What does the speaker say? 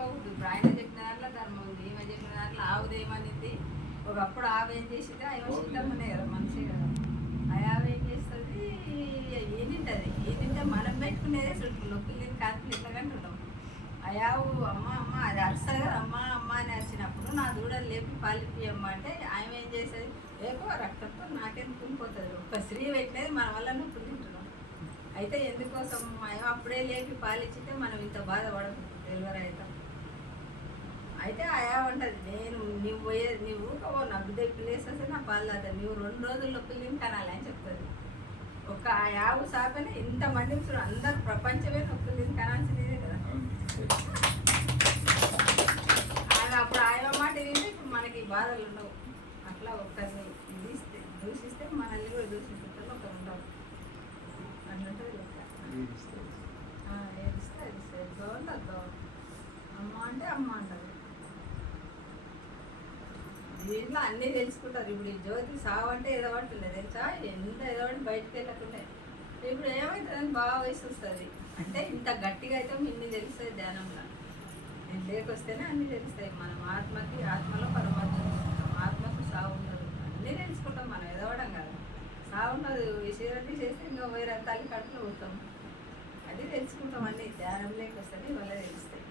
అనుకోకూడదు. ఇప్పుడు ఆయన చెప్పిన దాంట్లో ధర్మం ఉంది, ఈమె చెప్పిన దాంట్లో ఆవుదేమనింది. ఒకప్పుడు ఆవు ఏం చేసింది, ఆయన సీతమ్మనే కదా, మనిషి కదా. ఆ ఆవు ఏం చేస్తుంది, ఏనింటది. ఏనింటే మనం పెట్టుకునేదే చుట్టూ నొప్పులు కాపులు ఇట్లాగంటే ఉంటాం. ఆ ఆవు అమ్మ అమ్మ అది అరుస్తుంది కదా, అమ్మ అమ్మ అని అరిచినప్పుడు నా దూడలు లేపి పాలిపియమ్మ అంటే ఆయన ఏం చేసేది, ఎక్కువ రక్తంతో నాకెందుకు కుంగిపోతుంది. ఒక స్త్రీ పెట్టినది మన వల్ల నొప్పులు తింటున్నాం. అయితే ఎందుకోసం మేము అప్పుడే లేపి పాలిచ్చితే మనం ఇంత బాధపడదు డెలివరీ అవుతాం. అయితే ఆయా ఉంటుంది, నువ్వు ఊకపో నా బిడ్డ ప్లేస్ వస్తే నా పాలు తాగుతాను, నువ్వు 2 రోజుల్లో పిల్లిని కనాలి అని చెప్తుంది. ఒక ఆ యావు సాపనే ఇంతమంది చూడు, అందరు ప్రపంచమే నొప్పులు కనాల్సిందే కదా. ఆయన అప్పుడు ఆయన మాట వింటే ఇప్పుడు మనకి బాధలు ఉండవు. అట్లా ఒక్కరిని దూషిస్తే మనల్ని కూడా దూషిస్తుంటారు, ఒకరు ఉంటారు. అట్లుంటుంది లెక్క. ఏదిస్తే అది సరి బాగుంది, అది బాగుంది. అమ్మ అంటే అమ్మ అంటారు. దీంట్లో అన్నీ తెలుసుకుంటారు. ఇప్పుడు ఈ జ్యోతి సావు అంటే ఎదవట్లేదు తెలుసా, ఎంత ఎదవడి బయటకు వెళ్ళకుండా. ఇప్పుడు ఏమవుతుందని బాగా వయసు వస్తుంది అంటే ఇంత గట్టిగా అయితే ఇన్ని తెలుస్తుంది ధ్యానంలో. నేను లేకొస్తేనే అన్నీ తెలుస్తాయి. మనం ఆత్మలో పరమాత్మ తెలుసుకుంటాం. ఆత్మకు సావు ఉండదు, అన్నీ తెలుసుకుంటాం. మనం ఎదవడం కదా, సావు ఉండదు. శివరాత్రి చేస్తే ఇంకా వేరే తల్లి కడుపులో పోతాం, అది తెలుసుకుంటాం. అన్నీ ధ్యానం లేకొస్తేనే ఇవాళ తెలుస్తాయి.